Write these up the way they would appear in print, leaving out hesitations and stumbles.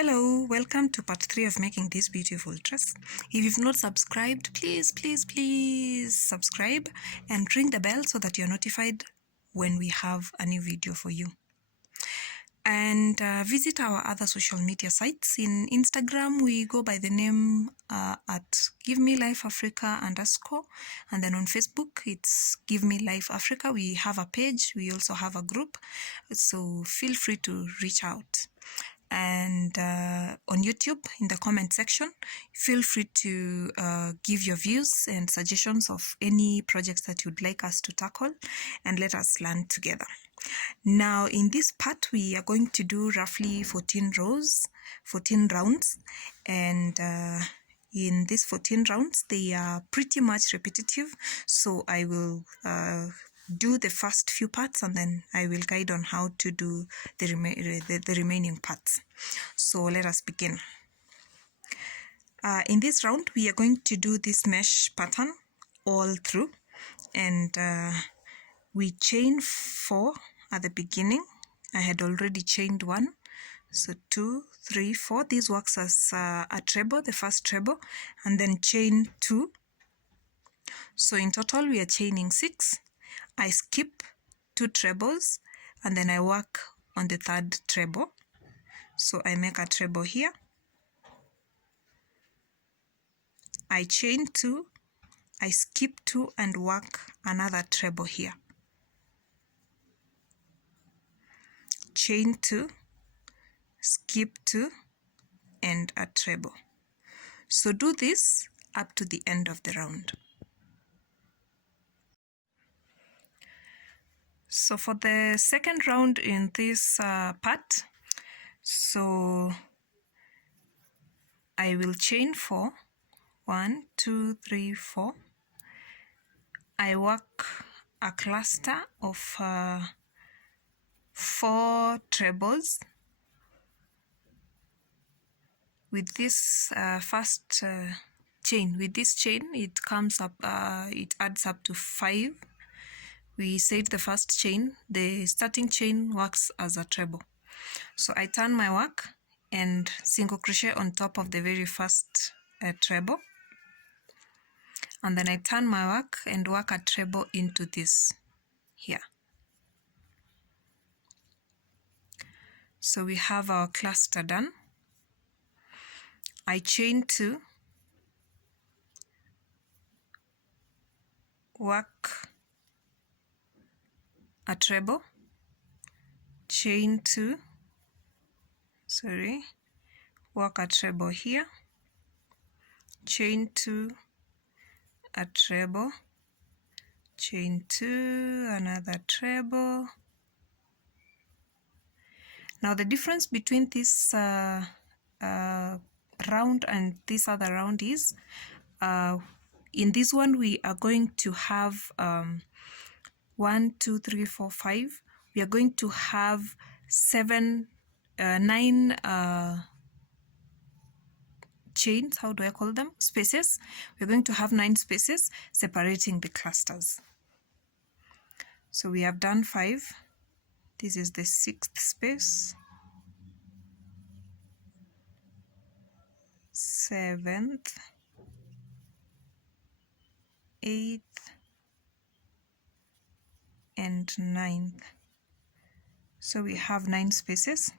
Hello, welcome to part 3 of making this beautiful dress. If you've not subscribed, please subscribe and ring the bell so that you're notified when we have a new video for you. And visit our other social media sites. In Instagram, we go by the name at Give Me Life Africa _ and then on Facebook, it's Give Me Life Africa. We have a page, we also have a group, so feel free to reach out. And on YouTube, in the comment section, feel free to give your views and suggestions of any projects that you'd like us to tackle, and let us learn together. Now, in this part, we are going to do roughly 14 rounds, and in these 14 rounds, they are pretty much repetitive, so I will do the first few parts, and then I will guide on how to do the remaining parts. So let us begin. In this round, we are going to do this mesh pattern all through, and we chain 4 at the beginning. I had already chained 1, so 2, 3, 4. This works as a treble, the first treble, and then chain 2. So in total, we are chaining 6. I skip 2 trebles, and then I work on the 3rd treble. So I make a treble here. I chain 2, I skip 2 and work another treble here. Chain 2, skip 2, and a treble. So do this up to the end of the round. So for the second round in this part, so I will chain 4. 1, 2, 3, 4. I work a cluster of 4 trebles. With this first chain, with this chain, it comes up, it adds up to 5. We said the first chain, the starting chain works as a treble. So I turn my work and single crochet on top of the very first treble. And then I turn my work and work a treble into this here. So we have our cluster done. I chain 2, work a treble, chain 2, work a treble here, chain 2, a treble, chain 2, another treble. Now the difference between this round and this other round is, in this one we are going to have 1, 2, 3, 4, 5. We are going to have 9 chains, how do I call them? Spaces. We're going to have 9 spaces separating the clusters. So we have done 5. This is the 6th space, 7th, 8th, and 9th. So we have 9 spaces.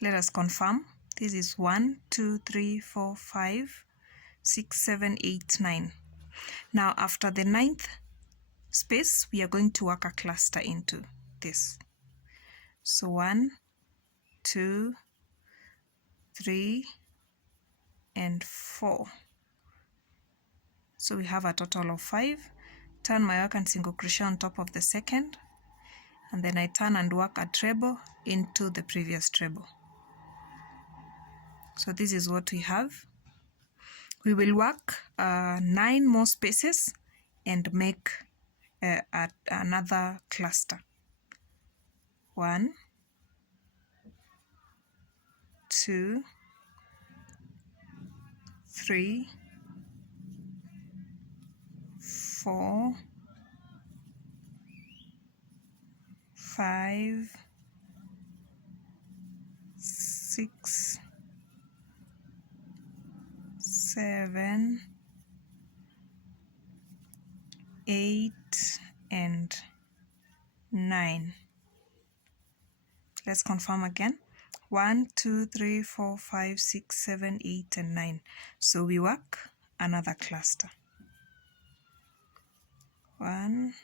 Let us confirm. This is 1, 2, 3, 4, 5, 6, 7, 8, 9. Now after the 9th space, we are going to work a cluster into this. So 1, 2, 3, and 4. So we have a total of 5. Turn my work and single crochet on top of the second, and then I turn and work a treble into the previous treble. So this is what we have. We will work 9 more spaces and make another cluster. 1, 2, 3, 4, 5, 6, 7, 8 and 9. Let's confirm again. 1, 2, 3, 4, 5, 6, 7, 8 and 9. So we work another cluster. 1,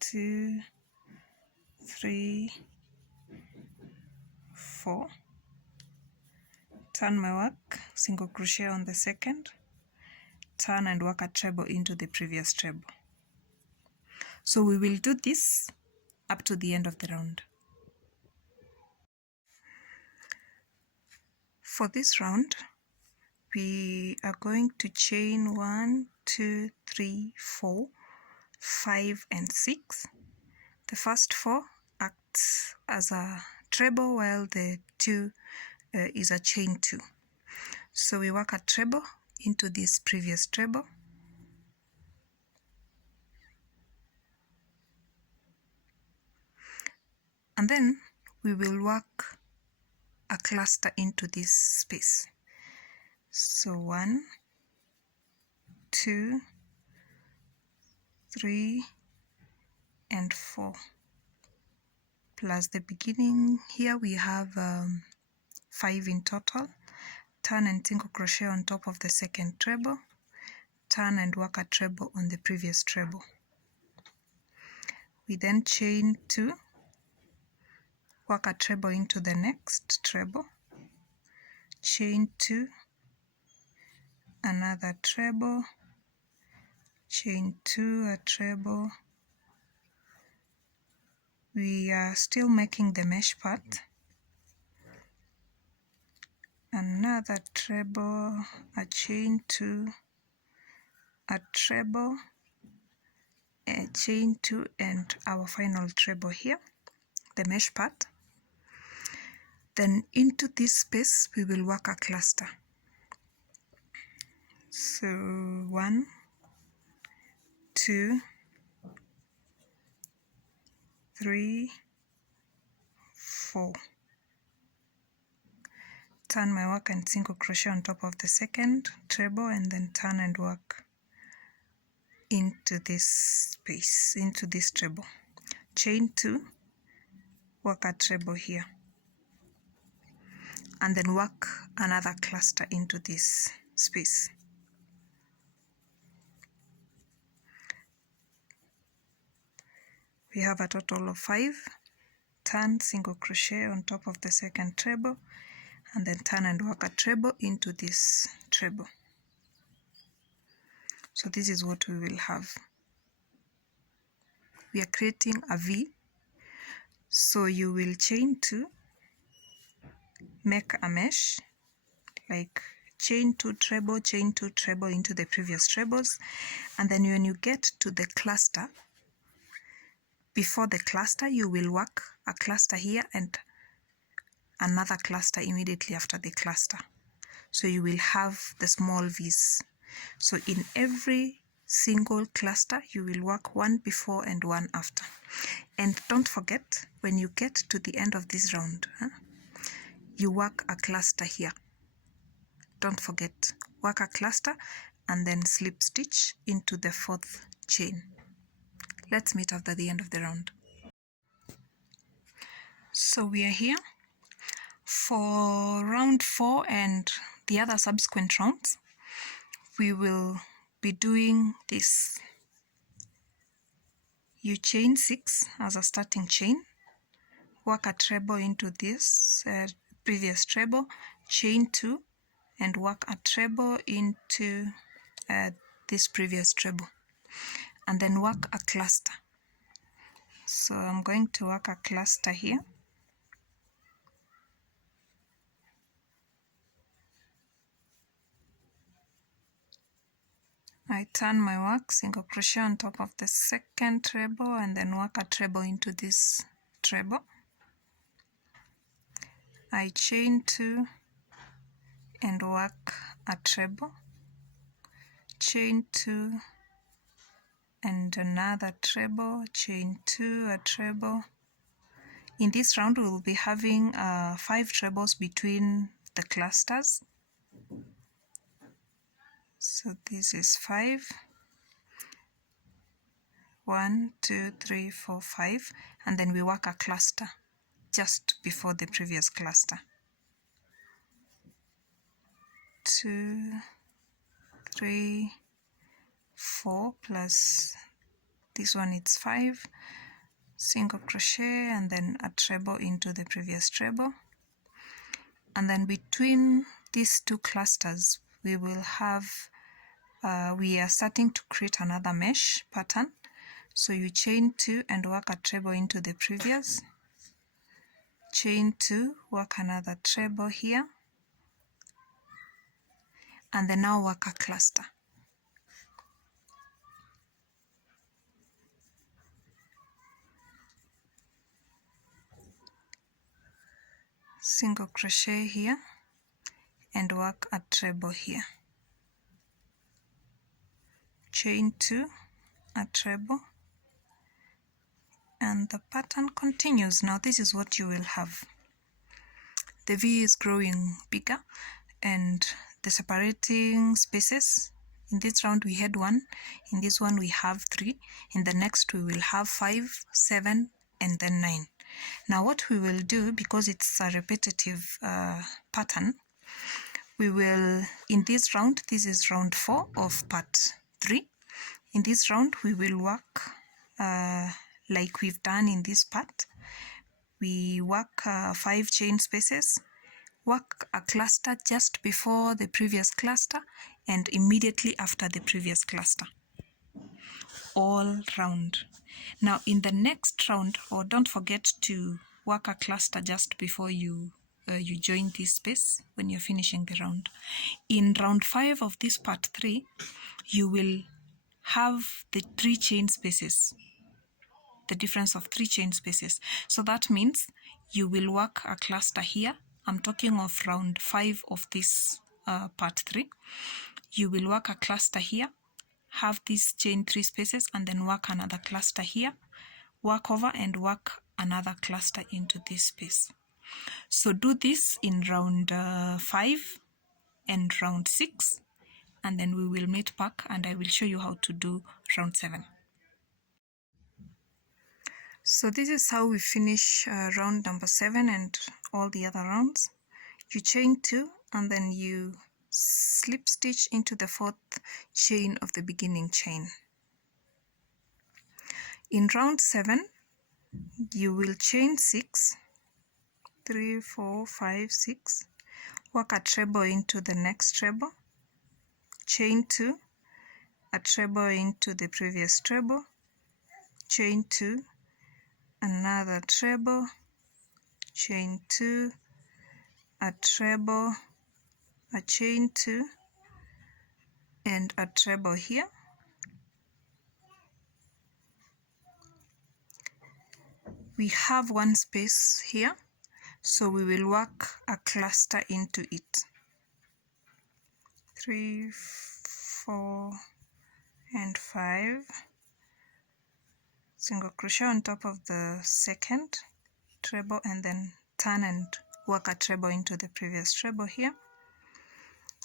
2, 3, 4. Turn my work, single crochet on the second, turn and work a treble into the previous treble. So we will do this up to the end of the round. For this round, we are going to chain 1, 2, 3, 4, 5 and 6. The first 4 act as a treble while the 2 is a chain 2. So we work a treble into this previous treble. And then we will work a cluster into this space. So 1, 2, 3 and 4. Plus the beginning here we have 5 in total. Turn and single crochet on top of the second treble. Turn and work a treble on the previous treble. We then chain 2, work a treble into the next treble, chain 2, another treble, chain 2, a treble. We are still making the mesh part. Another treble, a chain 2, a treble, a chain 2 and our final treble here, the mesh part. Then into this space we will work a cluster. So 1, 2, 3, 4. Turn my work and single crochet on top of the second treble and then turn and work into this space, into this treble. Chain 2, work a treble here, and then work another cluster into this space. We have a total of 5. Turn, single crochet on top of the second treble, and then turn and work a treble into this treble. So this is what we will have. We are creating a V. So you will chain 2, make a mesh, like chain 2 treble, chain 2 treble into the previous trebles, and then when you get to the cluster, before the cluster you will work a cluster here and another cluster immediately after the cluster. So you will have the small V's. So in every single cluster you will work one before and one after. And don't forget, when you get to the end of this round, you work a cluster here. Don't forget, work a cluster and then slip stitch into the 4th chain. Let's meet after the end of the round. So we are here for round 4 and the other subsequent rounds. We will be doing this. You chain 6 as a starting chain, work a treble into this previous treble, chain 2 and work a treble into this previous treble, and then work a cluster. So I'm going to work a cluster here. I turn my work, single crochet on top of the second treble and then work a treble into this treble. I chain 2 and work a treble, chain 2 and another treble, chain 2, a treble. In this round we will be having 5 trebles between the clusters. So this is 5. 1, 2, 3, 4, 5, and then we work a cluster just before the previous cluster. 2, 3, 4 plus this one, it's 5, single crochet and then a treble into the previous treble, and then between these two clusters we will have we are starting to create another mesh pattern. So you chain 2 and work a treble into the previous, chain 2, work another treble here, and then now work a cluster. Single crochet here and work a treble here, chain 2, a treble, and the pattern continues. Now this is what you will have. The V is growing bigger and the separating spaces, in this round we had 1, in this one we have 3, in the next we will have 5, 7, and then 9. Now what we will do, because it's a repetitive pattern, we will, in this round, this is round 4 of part 3, in this round we will work like we've done in this part. We work 5 chain spaces, work a cluster just before the previous cluster and immediately after the previous cluster, all round. Now in the next round, or don't forget to work a cluster just before you join this space when you're finishing the round. In round 5 of this part 3, you will have the 3 chain spaces, the difference of 3 chain spaces. So that means you will work a cluster here. I'm talking of round 5 of this part 3. You will work a cluster here, have these chain 3 spaces, and then work another cluster here, work over and work another cluster into this space. So do this in round 5 and round 6, and then we will meet back and I will show you how to do round 7. So this is how we finish round number 7 and all the other rounds. You chain 2 and then you slip stitch into the 4th chain of the beginning chain. In round 7, you will chain 6, 3, 4, 5, 6, work a treble into the next treble, chain 2, a treble into the previous treble, chain 2, another treble, chain 2, a treble, a chain 2, and a treble here. We have 1 space here, so we will work a cluster into it. 3, 4, and 5. Single crochet on top of the second treble and then turn and work a treble into the previous treble here.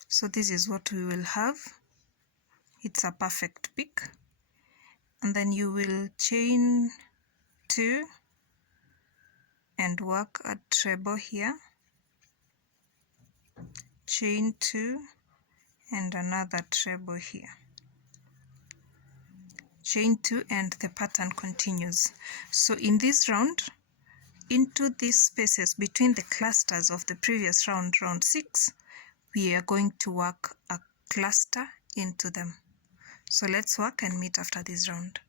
So this is what we will have. It's a perfect peak. And then you will chain 2 and work a treble here, chain 2 and another treble here, chain 2, and the pattern continues. So in this round, into these spaces between the clusters of the previous round, round 6, we are going to work a cluster into them. So let's work and meet after this round.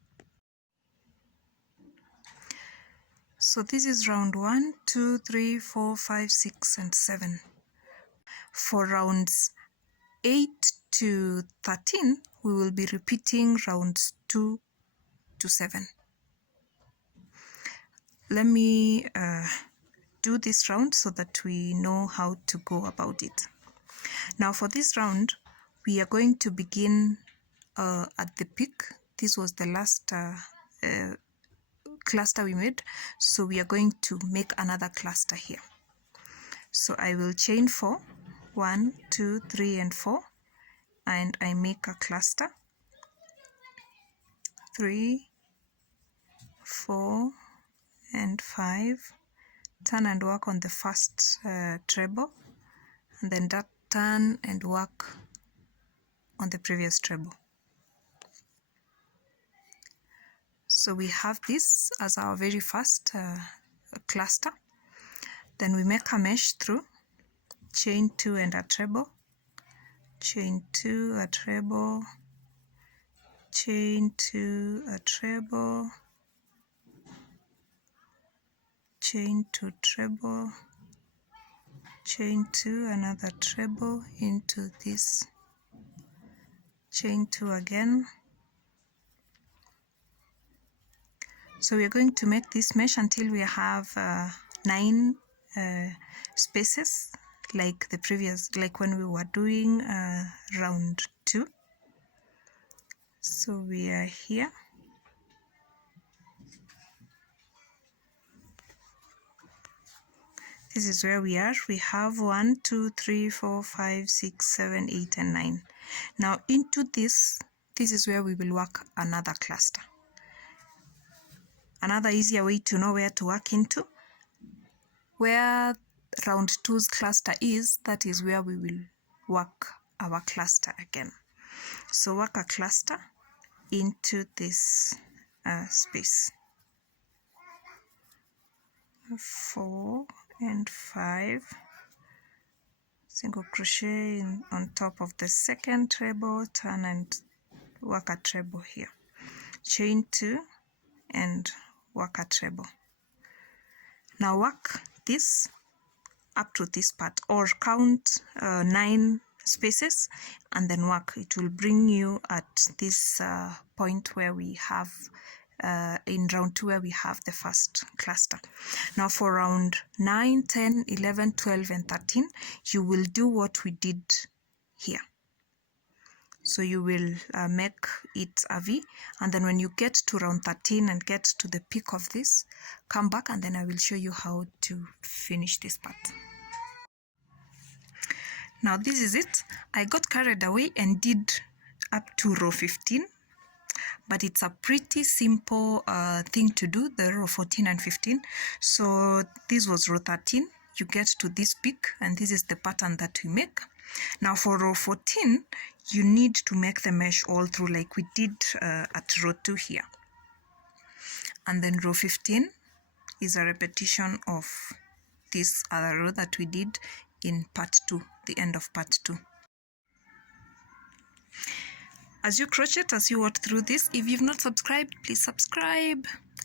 So this is round 1, 2, 3, 4, 5, 6, and 7. For rounds 8 to 13, we will be repeating rounds 2 to 7. Let me do this round so that we know how to go about it. Now for this round, we are going to begin at the peak. This was the last cluster we made, so we are going to make another cluster here. So I will chain 4, 1, 2, 3, and 4, and I make a cluster, 3, 4 and 5, turn and work on the first treble, and then that turn and work on the previous treble. So we have this as our very first cluster. Then we make a mesh through, chain 2 and a treble, chain 2, a treble, chain 2, a treble, chain 2, treble, chain 2, another treble into this, chain 2 again. So we are going to make this mesh until we have 9 spaces, like the previous, like when we were doing round 2. So we are here. This is where we are. We have 1, 2, 3, 4, 5, 6, 7, 8, and 9. Now into this is where we will work another cluster. Another easier way to know where to work into, where round 2's cluster is, that is where we will work our cluster again. So work a cluster into this space. 4 and 5, single crochet on top of the second treble, turn and work a treble here, chain 2 and work a treble. Now work this up to this part, or count 9 spaces and then work. It will bring you at this point where we have in round 2, where we have the first cluster. Now for round 9, 10, 11, 12 and 13, you will do what we did here. So you will make it a V, and then when you get to round 13 and get to the peak of this, come back and then I will show you how to finish this part. Now this is it. I got carried away and did up to row 15, but it's a pretty simple thing to do, the row 14 and 15. So this was row 13. You get to this peak and this is the pattern that we make. Now for row 14, you need to make the mesh all through like we did at row 2 here. And then row 15 is a repetition of this other row that we did in part 2, the end of part 2. As you crochet, as you work through this, if you've not subscribed, please subscribe,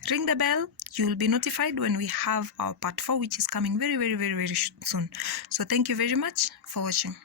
ring the bell. You will be notified when we have our part 4, which is coming very, very, very, very soon. So thank you very much for watching.